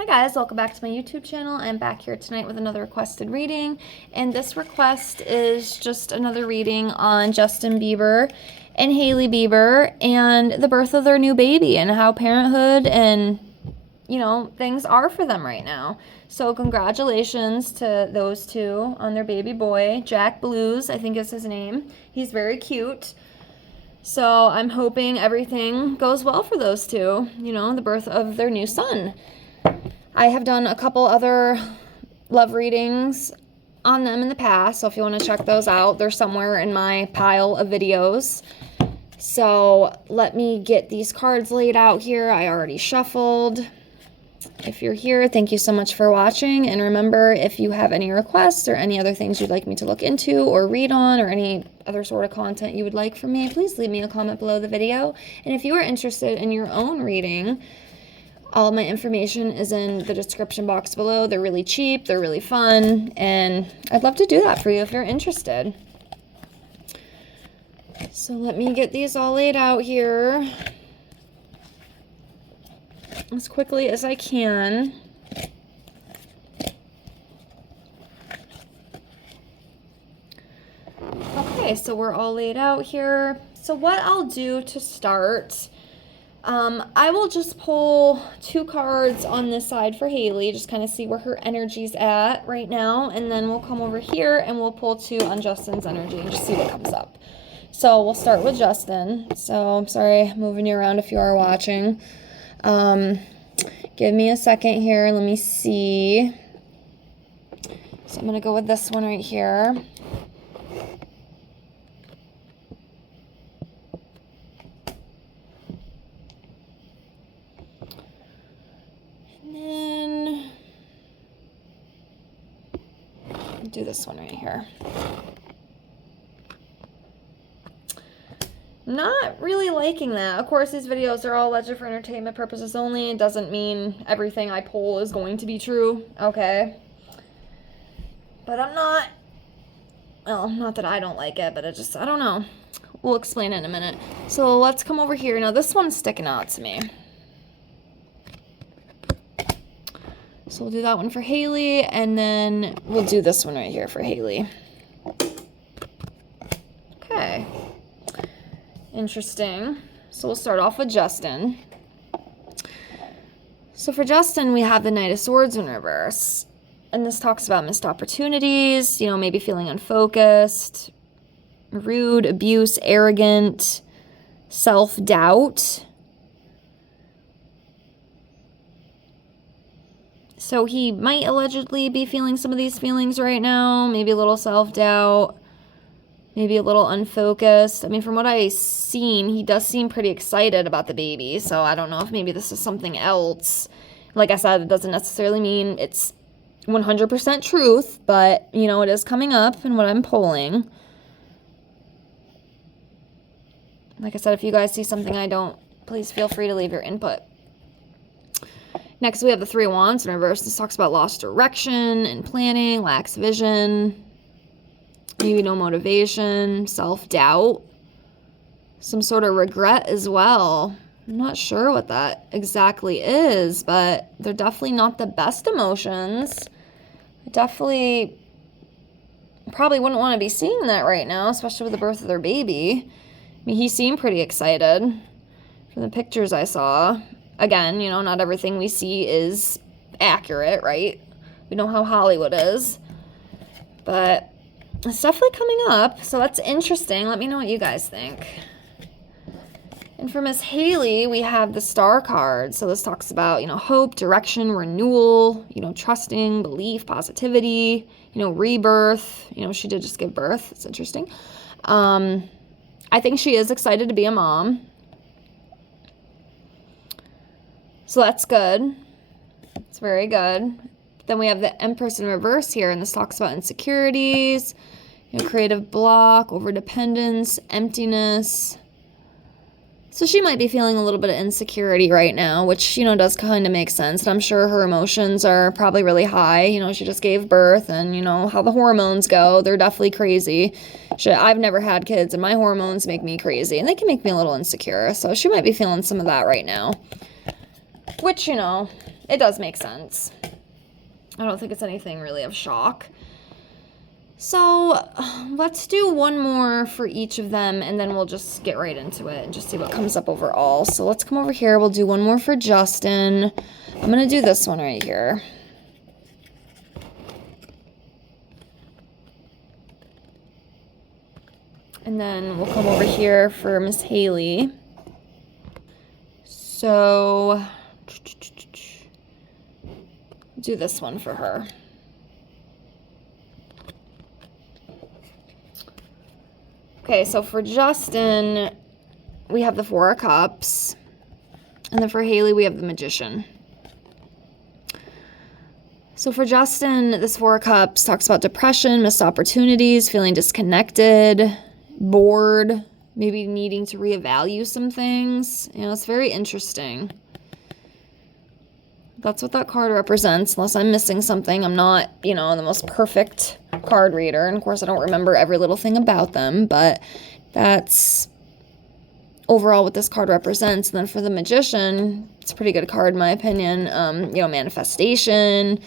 Hi guys, welcome back to my YouTube channel. I'm back here tonight with another requested reading, and this request is just another reading on Justin Bieber and Hailey Bieber and the birth of their new baby and how parenthood and, things are for them right now. So congratulations to those two on their baby boy. Jack Blues, I think is his name. He's very cute. So I'm hoping everything goes well for those two, the birth of their new son. I have done a couple other love readings on them in the past, so if you want to check those out, they're somewhere in my pile of videos. So let me get these cards laid out here. I already shuffled. If you're here, thank you so much for watching. And remember, if you have any requests or any other things you'd like me to look into or read on or any other sort of content you would like from me, please leave me a comment below the video. And if you are interested in your own reading, all of my information is in the description box below. They're really cheap, they're really fun, and I'd love to do that for you if you're interested. So let me get these all laid out here as quickly as I can. Okay, so we're all laid out here. So what I'll do to start, I will just pull two cards on this side for Hailey, just kind of see where her energy's at right now, and then we'll come over here and we'll pull two on Justin's energy and just see what comes up. So we'll start with Justin. So I'm sorry, moving you around if you are watching. Give me a second here. Let me see. So I'm going to go with this one right here. Do this one right here. Not really liking that. Of course, these videos are all alleged for entertainment purposes only. It doesn't mean everything I pull is going to be true, okay? But I'm not, well, not that I don't like it, but I don't know. We'll explain it in a minute. So let's come over here. Now, this one's sticking out to me. So we'll do that one for Hailey, and then we'll do this one right here for Hailey. Okay. Interesting. So we'll start off with Justin. So for Justin, we have the Knight of Swords in reverse. And this talks about missed opportunities, maybe feeling unfocused, rude, abuse, arrogant, self-doubt. So he might allegedly be feeling some of these feelings right now. Maybe a little self-doubt. Maybe a little unfocused. I mean, from what I've seen, he does seem pretty excited about the baby. So I don't know if maybe this is something else. Like I said, it doesn't necessarily mean it's 100% truth. But, it is coming up in what I'm pulling. Like I said, if you guys see something I don't, please feel free to leave your input. Next, we have the Three of Wands in reverse. This talks about lost direction and planning, lacks vision, maybe no motivation, self-doubt, some sort of regret as well. I'm not sure what that exactly is, but they're definitely not the best emotions. I definitely probably wouldn't want to be seeing that right now, especially with the birth of their baby. I mean, he seemed pretty excited from the pictures I saw. Again, not everything we see is accurate, right? We know how Hollywood is. But it's definitely coming up, so that's interesting. Let me know what you guys think. And for Miss Hailey, we have the Star card. So this talks about, hope, direction, renewal, trusting, belief, positivity, rebirth. She did just give birth. It's interesting. I think she is excited to be a mom. So that's good. It's very good. Then we have the Empress in reverse here, and this talks about insecurities, creative block, overdependence, emptiness. So she might be feeling a little bit of insecurity right now, which, does kind of make sense. And I'm sure her emotions are probably really high. She just gave birth, and, how the hormones go. They're definitely crazy. I've never had kids, and my hormones make me crazy, and they can make me a little insecure. So she might be feeling some of that right now. Which, it does make sense. I don't think it's anything really of shock. So let's do one more for each of them, and then we'll just get right into it and just see what comes up overall. So let's come over here. We'll do one more for Justin. I'm going to do this one right here. And then we'll come over here for Miss Hailey. So do this one for her. Okay, so for Justin, we have the Four of Cups. And then for Hailey, we have the Magician. So for Justin, this Four of Cups talks about depression, missed opportunities, feeling disconnected, bored, maybe needing to reevaluate some things. You know, it's very interesting. That's what that card represents. Unless I'm missing something, I'm not, you know, the most perfect card reader. And of course, I don't remember every little thing about them, but that's overall what this card represents. And then for the Magician, it's a pretty good card in my opinion. You know, manifestation,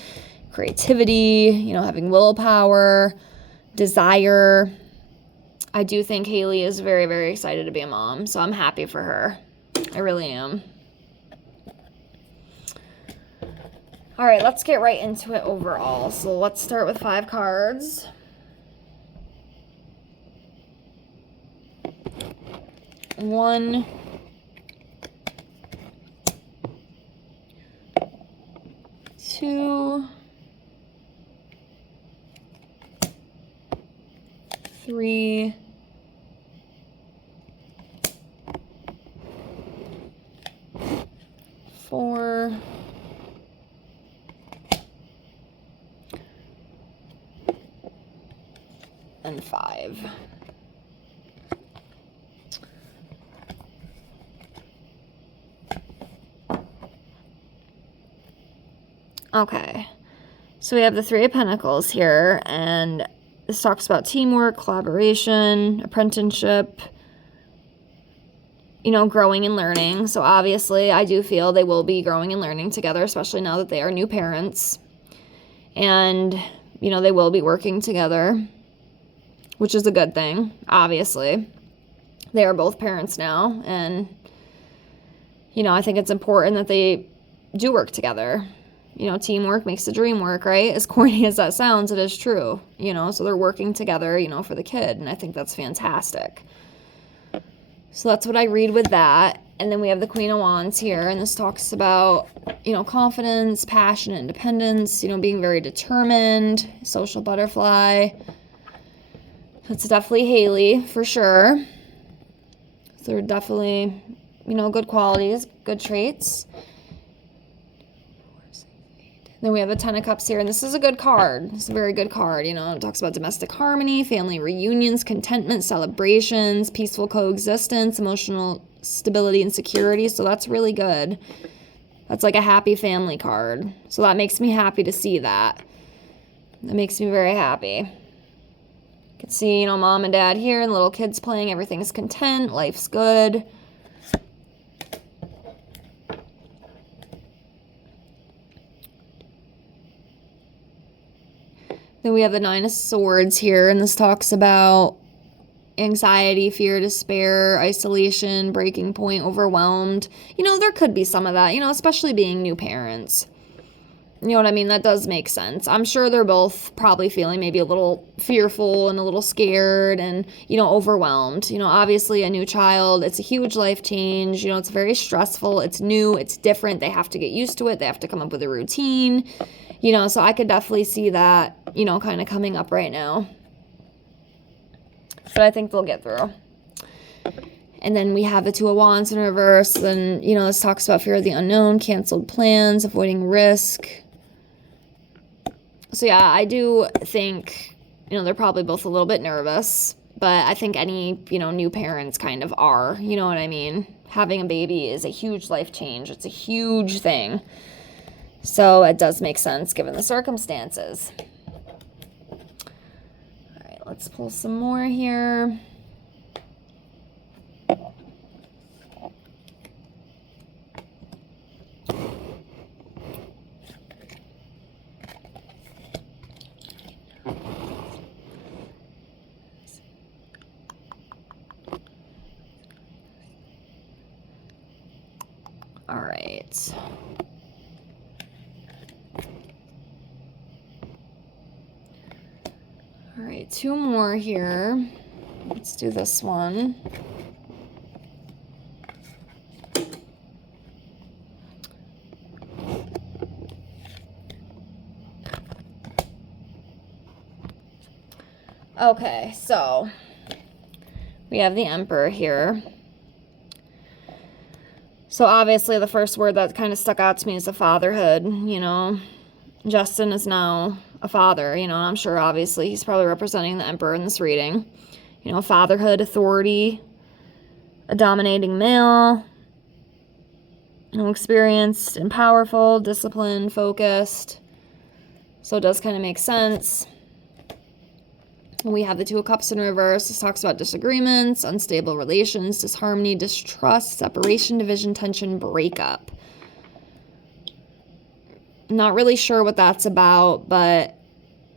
creativity, you know, having willpower, desire. I do think Hailey is very, very excited to be a mom, so I'm happy for her. I really am. All right, let's get right into it overall. So let's start with 5 cards. One, two, 3, 4, and 5. Okay, so we have the 3 of Pentacles here, and this talks about teamwork, collaboration, apprenticeship, you know, growing and learning. So obviously, I do feel they will be growing and learning together, especially now that they are new parents. And, you know, they will be working together, which is a good thing, obviously. They are both parents now, and, you know, I think it's important that they do work together. You know, teamwork makes the dream work, right? As corny as that sounds, it is true, you know, so they're working together, you know, for the kid, and I think that's fantastic. So that's what I read with that. And then we have the Queen of Wands here, and this talks about, you know, confidence, passion, independence, you know, being very determined, social butterfly. That's definitely Hailey, for sure. So they're definitely, you know, good qualities, good traits. Then we have the 10 of Cups here, and this is a good card. It's a very good card, you know. It talks about domestic harmony, family reunions, contentment, celebrations, peaceful coexistence, emotional stability and security. So that's really good. That's like a happy family card. So that makes me happy to see that. That makes me very happy. You can see, you know, mom and dad here and little kids playing. Everything's content. Life's good. Then we have the 9 of Swords here, and this talks about anxiety, fear, despair, isolation, breaking point, overwhelmed. You know, there could be some of that, you know, especially being new parents. You know what I mean? That does make sense. I'm sure they're both probably feeling maybe a little fearful and a little scared and, you know, overwhelmed. You know, obviously a new child, it's a huge life change. You know, it's very stressful. It's new. It's different. They have to get used to it. They have to come up with a routine. You know, so I could definitely see that, you know, kind of coming up right now. But I think they'll get through. And then we have the 2 of Wands in reverse. And, you know, this talks about fear of the unknown, canceled plans, avoiding risk. So, yeah, I do think, you know, they're probably both a little bit nervous. But I think any, you know, new parents kind of are. You know what I mean? Having a baby is a huge life change. It's a huge thing. So it does make sense given the circumstances. All right, let's pull some more here. All right. All right, 2 more here. Let's do this one. Okay, so we have the Emperor here. So obviously the first word that kind of stuck out to me is the fatherhood, you know. Justin is now a father, you know, and I'm sure obviously he's probably representing the Emperor in this reading. You know, fatherhood, authority, a dominating male, you know, experienced and powerful, disciplined, focused. So it does kind of make sense. We have the 2 of Cups in reverse. This talks about disagreements, unstable relations, disharmony, distrust, separation, division, tension, breakup. Not really sure what that's about, but,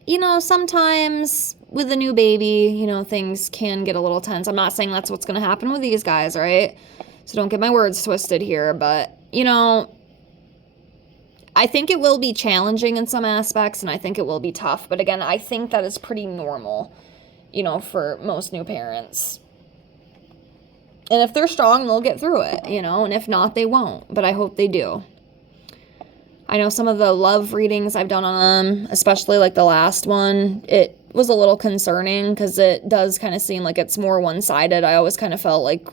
you know, sometimes with a new baby, you know, things can get a little tense. I'm not saying that's what's going to happen with these guys, right? So don't get my words twisted here, but, you know, I think it will be challenging in some aspects, and I think it will be tough. But again, I think that is pretty normal, you know, for most new parents. And if they're strong, they'll get through it, you know, and if not, they won't. But I hope they do. I know some of the love readings I've done on them, especially like the last one, it was a little concerning because it does kind of seem like it's more one-sided. I always kind of felt like,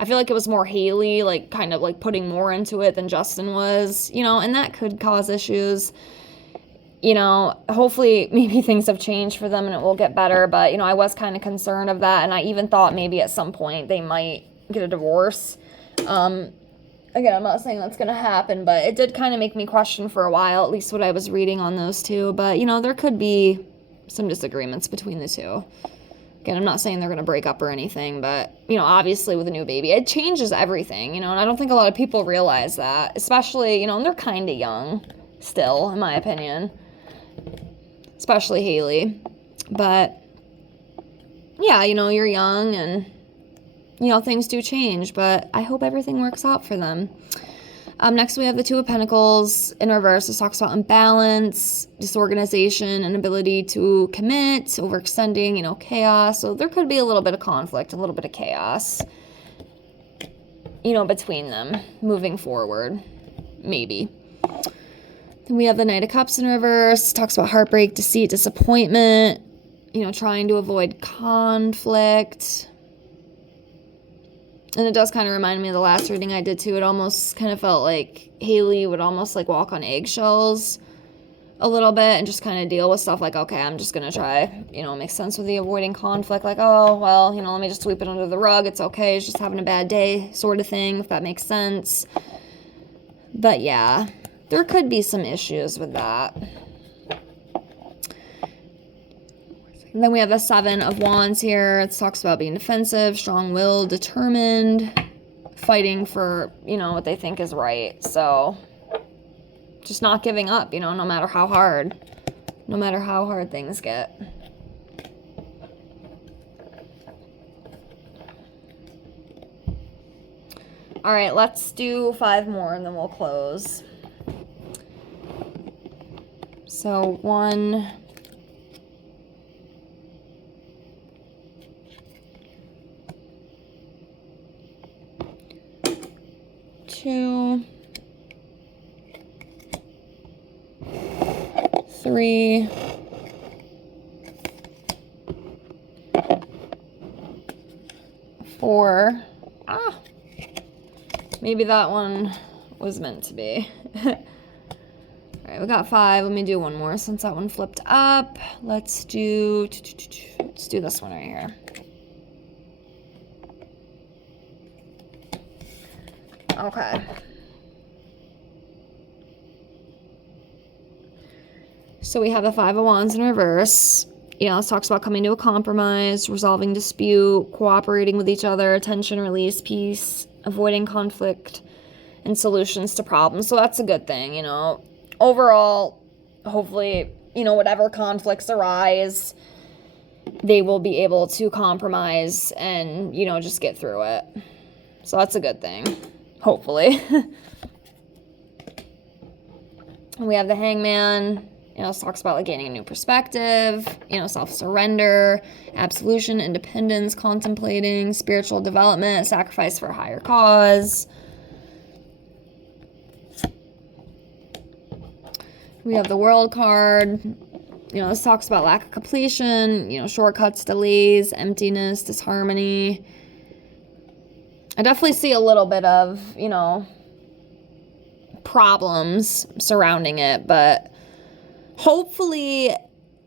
I feel like it was more Hailey, like kind of like putting more into it than Justin was, you know, and that could cause issues. You know, hopefully maybe things have changed for them and it will get better, but, you know, I was kind of concerned of that, and I even thought maybe at some point they might get a divorce. Again, I'm not saying that's going to happen, but it did kind of make me question for a while, at least what I was reading on those 2, but, you know, there could be some disagreements between the 2. Again, I'm not saying they're going to break up or anything, but, you know, obviously with a new baby, it changes everything, you know, and I don't think a lot of people realize that, especially, you know, and they're kind of young still, in my opinion, especially Hailey, but, yeah, you know, you're young, and, you know, things do change, but I hope everything works out for them. Next, we have the 2 of Pentacles in reverse. This talks about imbalance, disorganization, inability to commit, overextending, you know, chaos. So there could be a little bit of conflict, a little bit of chaos, you know, between them moving forward, maybe. Then we have the Knight of Cups in reverse. It talks about heartbreak, deceit, disappointment, you know, trying to avoid conflict. And it does kind of remind me of the last reading I did too. It almost kind of felt like Hailey would almost like walk on eggshells a little bit and just kind of deal with stuff like, okay, I'm just going to try, you know, make sense with the avoiding conflict. Like, oh, well, you know, let me just sweep it under the rug. It's okay. It's just having a bad day sort of thing, if that makes sense. But yeah, there could be some issues with that. And then we have the 7 of Wands here. It talks about being defensive, strong-willed, determined, fighting for, you know, what they think is right. So just not giving up, you know, no matter how hard things get. All right, let's do 5 more and then we'll close. So 1, 2, 3, 4. Maybe that one was meant to be. All right, we got 5. Let me do one more since that one flipped up. Let's do this one right here. Okay. So we have the 5 of Wands in reverse. You know, this talks about coming to a compromise, resolving dispute, cooperating with each other, tension release, peace, avoiding conflict, and solutions to problems. So that's a good thing, you know. Overall, hopefully, you know, whatever conflicts arise, they will be able to compromise and, you know, just get through it. So that's a good thing. hopefully. We have the Hangman. You know, this talks about like gaining a new perspective, you know, self-surrender, absolution, independence, contemplating, spiritual development, sacrifice for a higher cause. We have the World card. You know, this talks about lack of completion, you know, shortcuts, delays, emptiness, disharmony. I definitely see a little bit of, you know, problems surrounding it, but hopefully,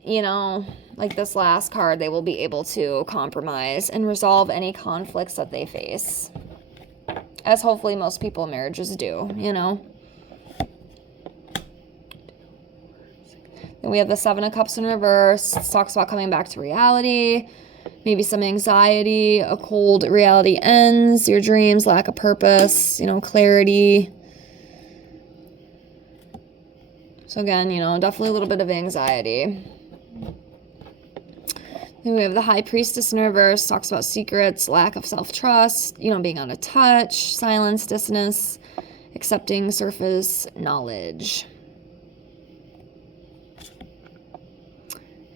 you know, like this last card, they will be able to compromise and resolve any conflicts that they face, as hopefully most people in marriages do, you know. Then we have the Seven of Cups in reverse. It talks about coming back to reality, maybe some anxiety, a cold reality ends, your dreams, lack of purpose, you know, clarity. So again, you know, definitely a little bit of anxiety. Then we have the High Priestess in reverse. Talks about secrets, lack of self-trust, you know, being out of touch, silence, dissonance, accepting surface knowledge.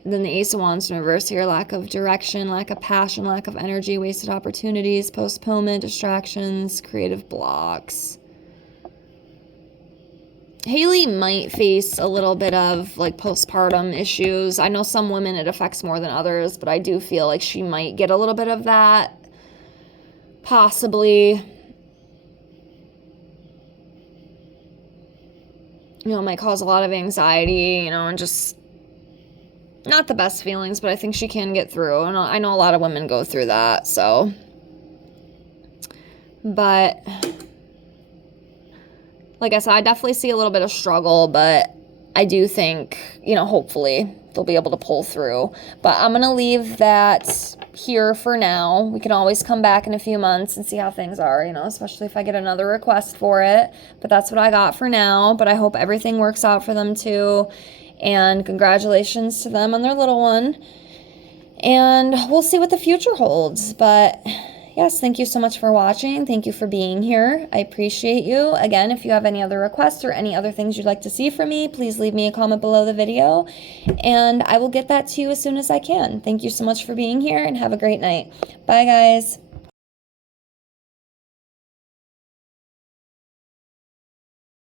And then the Ace of Wands in reverse here. Lack of direction, lack of passion, lack of energy, wasted opportunities, postponement, distractions, creative blocks. Hailey might face a little bit of like postpartum issues. I know some women it affects more than others, but I do feel like she might get a little bit of that. Possibly. You know, it might cause a lot of anxiety, you know, and just not the best feelings, but I think she can get through. And I know a lot of women go through that, so. But like I said, I definitely see a little bit of struggle, but I do think, you know, hopefully they'll be able to pull through. But I'm going to leave that here for now. We can always come back in a few months and see how things are, you know, especially if I get another request for it. But that's what I got for now. But I hope everything works out for them too. And congratulations to them on their little one. And we'll see what the future holds. But yes, thank you so much for watching. Thank you for being here. I appreciate you. Again, if you have any other requests or any other things you'd like to see from me, please leave me a comment below the video, and I will get that to you as soon as I can. Thank you so much for being here, and have a great night. Bye, guys.